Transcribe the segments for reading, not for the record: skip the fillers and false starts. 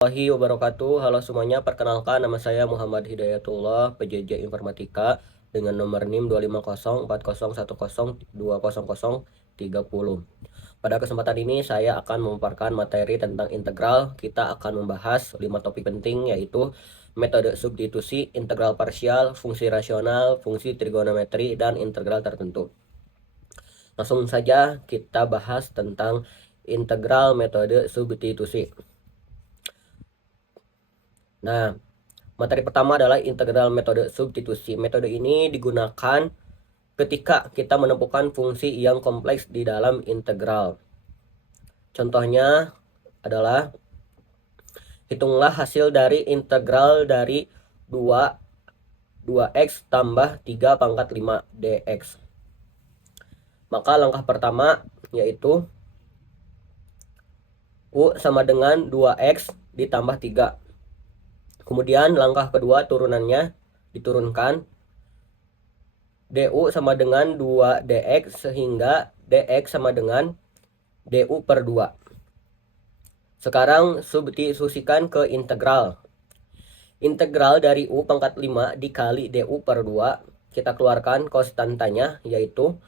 Warahmatullahi wabarakatuh. Halo semuanya, perkenalkan nama saya Muhammad Hidayatullah, PJJ Informatika dengan nomor NIM 2504010200030. Pada kesempatan ini saya akan memaparkan materi tentang integral. Kita akan membahas 5 topik penting, yaitu metode substitusi, integral parsial, fungsi rasional, fungsi trigonometri, dan integral tertentu. Langsung saja kita bahas tentang integral metode substitusi. Nah, materi pertama adalah integral metode substitusi. Metode ini digunakan ketika kita menemukan fungsi yang kompleks di dalam integral. Contohnya adalah hitunglah hasil dari integral dari 2x tambah 3 pangkat 5 dx. Maka langkah pertama yaitu U sama dengan 2x ditambah 3. Kemudian langkah kedua turunannya diturunkan, du sama dengan 2 dx sehingga dx sama dengan du per 2. Sekarang substitusikan ke integral. Integral dari u pangkat 5 dikali du per 2. Kita keluarkan konstantanya yaitu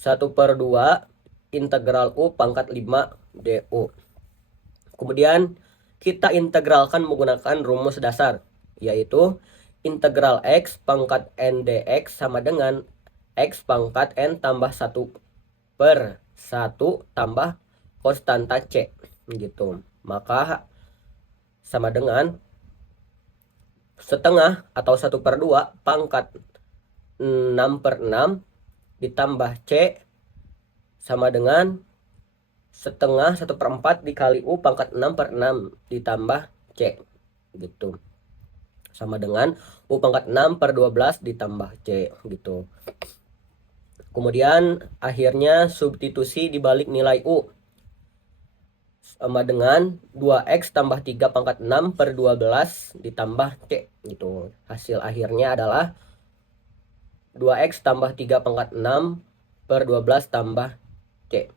1 per 2 integral u pangkat 5 du. Kemudian kita integralkan menggunakan rumus dasar, yaitu integral x pangkat n dx sama dengan x pangkat n tambah 1 per 1 tambah konstanta c, gitu. Maka sama dengan setengah atau 1 per 2 pangkat 6 per 6 ditambah c sama dengan setengah 1 per 4 dikali u pangkat 6 per 6 ditambah c, gitu. Sama dengan u pangkat 6 per 12 ditambah c, gitu. Kemudian akhirnya substitusi dibalik nilai u sama dengan 2x tambah 3 pangkat 6 per 12 ditambah c, gitu. Hasil akhirnya adalah 2x tambah 3 pangkat 6 per 12 tambah c,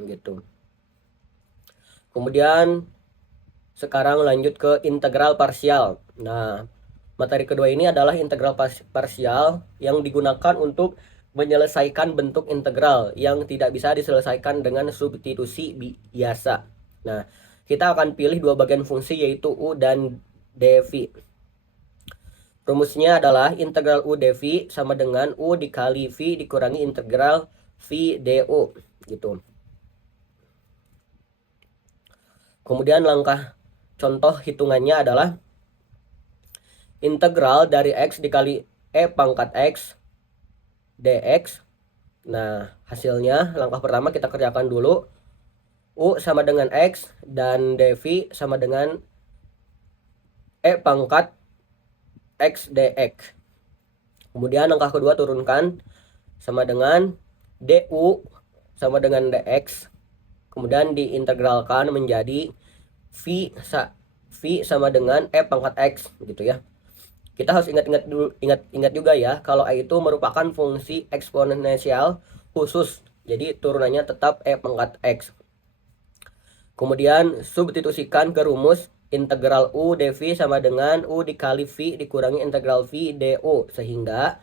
gitu. Kemudian sekarang lanjut ke integral parsial. Nah, materi kedua ini adalah integral parsial yang digunakan untuk menyelesaikan bentuk integral yang tidak bisa diselesaikan dengan substitusi biasa. Nah, kita akan pilih dua bagian fungsi yaitu u dan dv. Rumusnya adalah integral u dv sama dengan u dikali v dikurangi integral v du, gitu. Kemudian langkah contoh hitungannya adalah integral dari x dikali e pangkat x dx. Nah, hasilnya langkah pertama kita kerjakan dulu. U sama dengan x dan dv sama dengan e pangkat x dx. Kemudian langkah kedua turunkan sama dengan du sama dengan dx. Kemudian diintegralkan menjadi v sama dengan e pangkat x, gitu ya. Kita harus ingat juga ya, kalau e itu merupakan fungsi eksponensial khusus, jadi turunannya tetap e pangkat x. Kemudian substitusikan ke rumus integral u dv sama dengan u dikali v dikurangi integral v du sehingga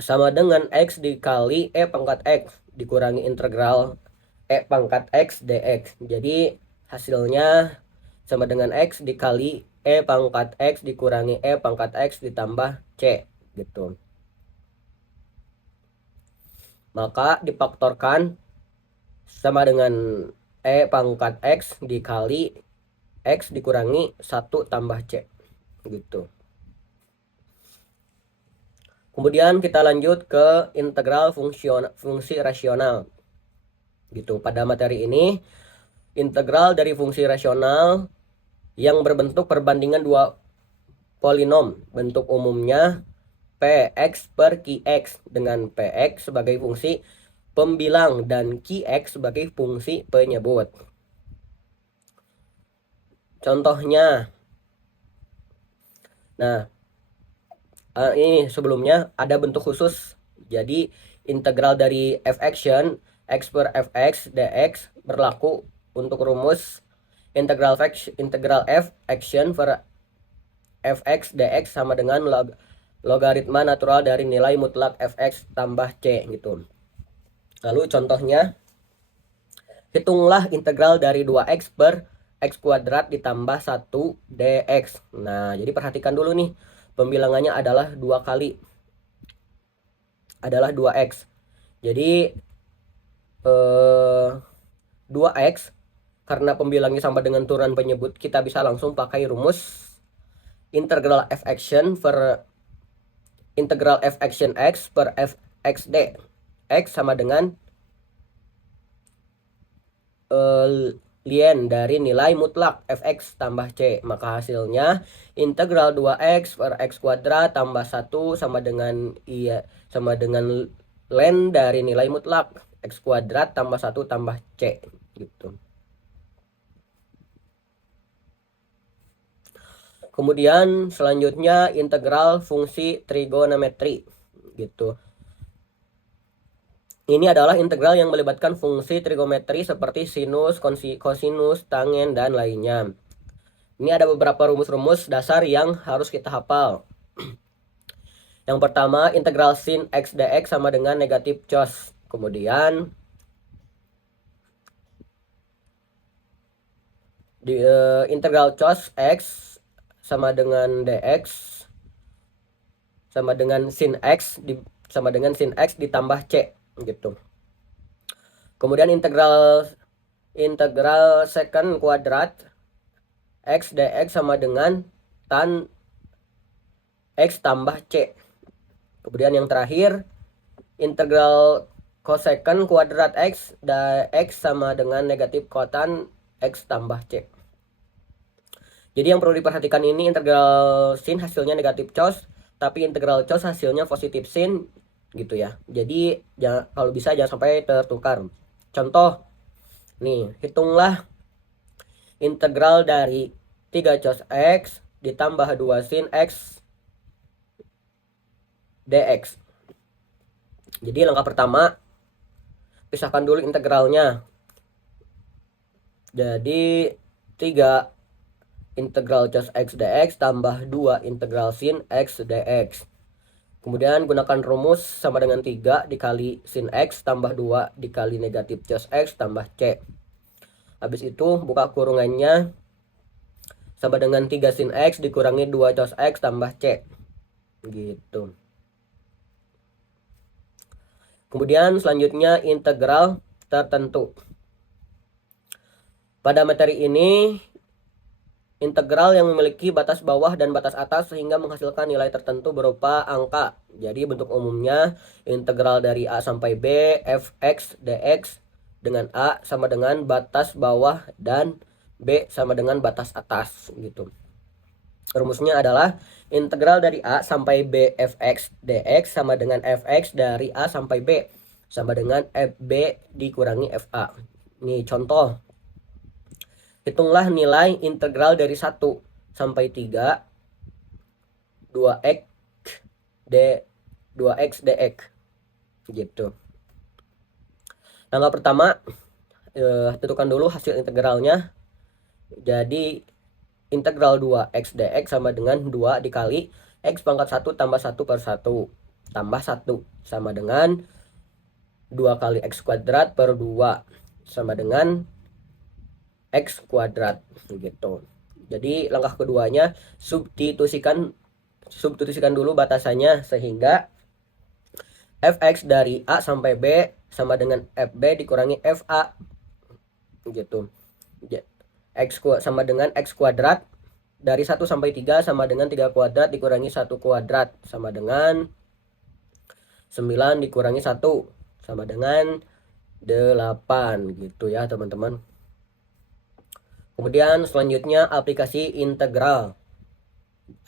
sama dengan x dikali e pangkat x dikurangi integral e pangkat x dx. Jadi hasilnya sama dengan x dikali e pangkat x dikurangi e pangkat x ditambah c, gitu. Maka difaktorkan sama dengan e pangkat x dikali x dikurangi 1 tambah c, gitu. Kemudian kita lanjut ke integral fungsi rasional, gitu. Pada materi ini integral dari fungsi rasional yang berbentuk perbandingan dua polinom, bentuk umumnya px per qx dengan px sebagai fungsi pembilang dan qx sebagai fungsi penyebut. Contohnya, nah ini sebelumnya ada bentuk khusus, jadi integral dari f action x per fx dx berlaku untuk rumus integral f action per fx dx sama dengan logaritma natural dari nilai mutlak fx tambah c gitu. Lalu contohnya, hitunglah integral dari 2x per x kuadrat ditambah 1 dx. Nah, jadi perhatikan dulu nih, pembilangannya adalah 2 kali. Adalah 2x. Jadi 2x, karena pembilangnya sama dengan turunan penyebut, kita bisa langsung pakai rumus integral f action per integral f action x per f x d. X sama dengan lien dari nilai mutlak fx tambah c. Maka hasilnya integral 2x per x kuadrat tambah 1 sama dengan ln dari nilai mutlak x kuadrat tambah 1 tambah c gitu. Kemudian selanjutnya integral fungsi trigonometri gitu. Ini adalah integral yang melibatkan fungsi trigonometri seperti sinus, kosinus, tangen, dan lainnya. Ini ada beberapa rumus-rumus dasar yang harus kita hafal. Yang pertama, integral sin x dx sama dengan negatif cos. Kemudian integral cos x sama dengan dx sama dengan sin x ditambah c gitu. Kemudian integral secant kuadrat x dx sama dengan tan x tambah c. Kemudian yang terakhir, integral cosecant kuadrat x dx sama dengan negatif kotan x tambah c. Jadi yang perlu diperhatikan ini, integral sin hasilnya negatif cos, tapi integral cos hasilnya positif sin gitu ya. Jadi kalau bisa jangan sampai tertukar. Contoh nih, hitunglah integral dari 3 cos x ditambah 2 sin x dx. Jadi langkah pertama, pisahkan dulu integralnya. Jadi 3 integral cos x dx tambah 2 integral sin x dx. Kemudian gunakan rumus sama dengan 3 dikali sin x tambah 2 dikali negatif cos x tambah c. Habis itu buka kurungannya, sama dengan 3 sin x dikurangi 2 cos x tambah c. Gitu. Kemudian selanjutnya integral tertentu. Pada materi ini, integral yang memiliki batas bawah dan batas atas sehingga menghasilkan nilai tertentu berupa angka. Jadi bentuk umumnya integral dari a sampai b fx dx dengan a sama dengan batas bawah dan b sama dengan batas atas gitu. Rumusnya adalah integral dari a sampai b fx dx sama dengan fx dari a sampai b sama dengan fb dikurangi fa. Ini contoh. Hitunglah nilai integral dari 1 sampai 3 2x dx gitu. Langkah pertama, tentukan dulu hasil integralnya. Jadi integral 2x dx sama dengan 2 dikali x pangkat 1 tambah 1 per 1 tambah 1 sama dengan 2 kali x kuadrat per 2 sama dengan x kuadrat gitu. Jadi langkah keduanya, substitusikan dulu batasannya sehingga fx dari a sampai b sama dengan fb dikurangi fa gitu. X sama dengan x kuadrat dari 1 sampai 3 sama dengan 3 kuadrat dikurangi 1 kuadrat sama dengan 9 dikurangi 1 sama dengan 8 gitu ya teman-teman. Kemudian selanjutnya aplikasi integral.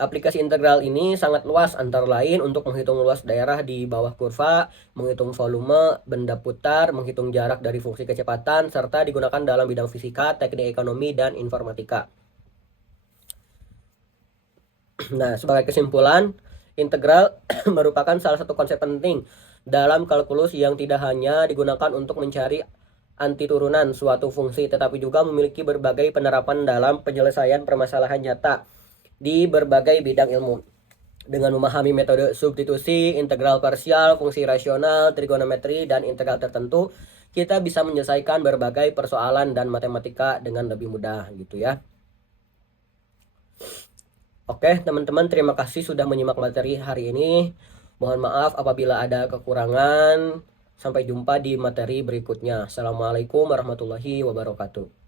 Aplikasi integral ini sangat luas, antara lain untuk menghitung luas daerah di bawah kurva, menghitung volume benda putar, menghitung jarak dari fungsi kecepatan, serta digunakan dalam bidang fisika, teknik ekonomi, dan informatika. Nah, sebagai kesimpulan, integral merupakan salah satu konsep penting dalam kalkulus yang tidak hanya digunakan untuk mencari anti turunan suatu fungsi, tetapi juga memiliki berbagai penerapan dalam penyelesaian permasalahan nyata di berbagai bidang ilmu. Dengan memahami metode substitusi, integral parsial, fungsi rasional, trigonometri, dan integral tertentu, kita bisa menyelesaikan berbagai persoalan dan matematika dengan lebih mudah gitu ya. Oke, teman-teman, terima kasih sudah menyimak materi hari ini. Mohon maaf apabila ada kekurangan. Sampai jumpa di materi berikutnya. Assalamualaikum warahmatullahi wabarakatuh.